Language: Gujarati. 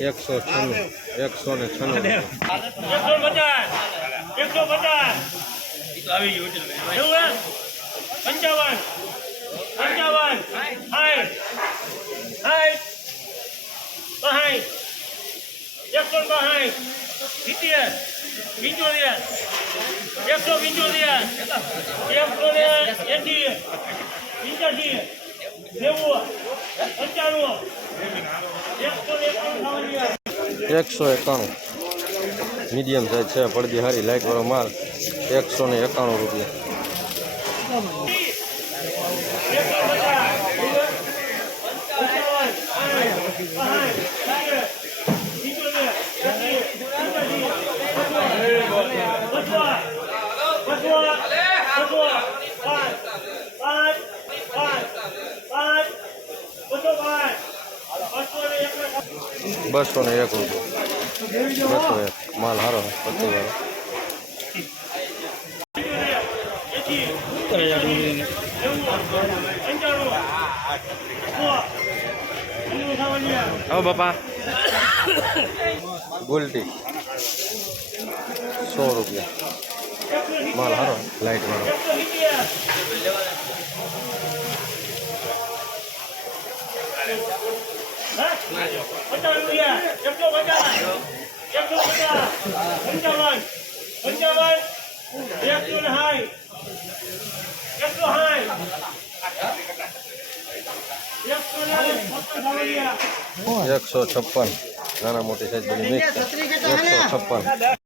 એકસો છન્નું એકસો ને છન્નું એકસો પચાસ. એકસો પચાસ. પંચાવન. પંચાવન. સાઠ. સાઠ. સાઠ એકસો સાઠ સિત્તેર. પંચોતેર. એકસો પંચોતેર. એકસો ને એસી પંચ્યાસી. એકસો એકાણું. મીડિયમ સાઈઝ છે પડદી હારી લાઇટ વાળો માલ એકસો ને એકાણું રૂપિયા. બસો ને એક રૂપિયા. બસો એક. માલ સારો બસો વાળો આવો બાપા. ગોલ્ટી. સો રૂપિયા. માલ સારો લાઈટ વાળો પચાસ રૂપિયા એકસો પચાસ એકસો પચાસ પંચાવન પંચાવન એકસો ને સાઠ એકસો સાઠ એકસો છપ્પન નાના મોટી સાઈઝ બની એકસો છપ્પન.